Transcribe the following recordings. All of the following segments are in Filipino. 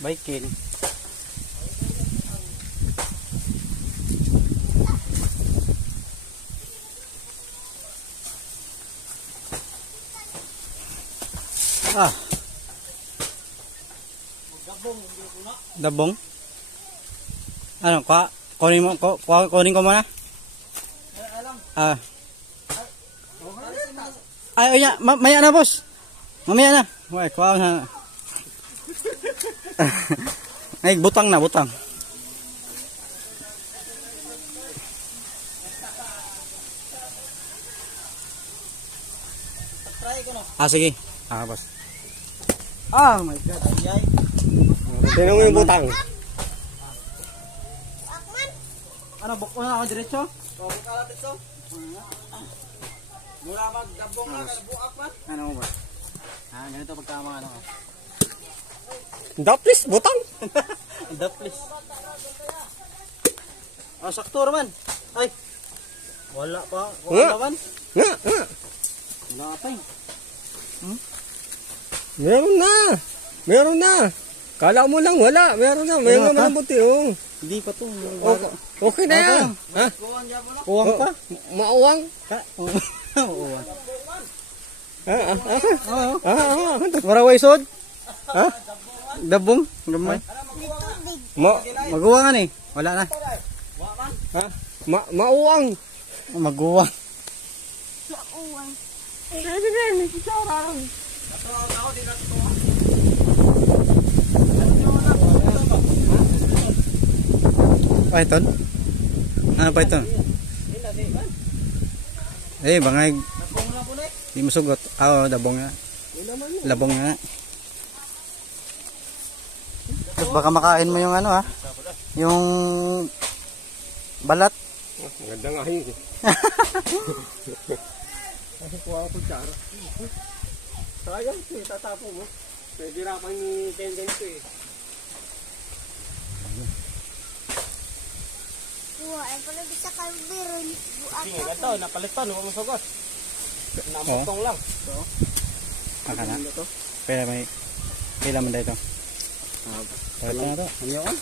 Biking. Ah. Dabong. Ano, kunin mo, kunin ko muna. Ah. Ay, maya na, boss. Mamaya na. Wait, kuha na. Ay, butang na, butang. Sige. Boss. Oh my God. Sino mo yung butang? Ano, bukko na ako diretso? Buka lang dito. Mula magdabong na, buak pa. Ano mo ba? Ganito pagkama ano. Daplis, butang. Daplis. Sakto naman. Ay. Wala pa. Wala naman. Nga. Wala pa eh. Meron na. Kala mo lang wala. Meron na. Meron na buti. Oh. Hindi pa to. Okay na yan. Ha? Uwang pa? Mauwang? Uwang. Maraway sod? Ha? Dabong? Gamay? Maguwangan eh. Wala na. Ha? Mauwang. Maguwang. Python? Ano python? Bangay. Di masugot. Dabong nga. Labong nga. Tapos baka makain mo yung ano yung balat. Magandang ahing. Kasi kuha ko kutsara. Sayang tatapo mo. Pwede rapang ni tendency eh. Ay pala bisa kalbiron. Sige, gato, napalitan, huwag mo sugot. Namutong lang. Maka na. Pera may pila man dito. Pera na to. Ano yun?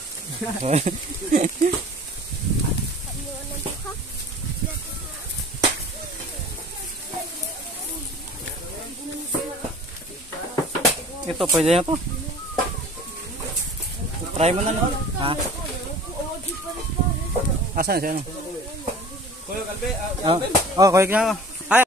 Ito pwede na to. Try mo na no. Asan siya no? Kuya Kalbe, Kuya na ako.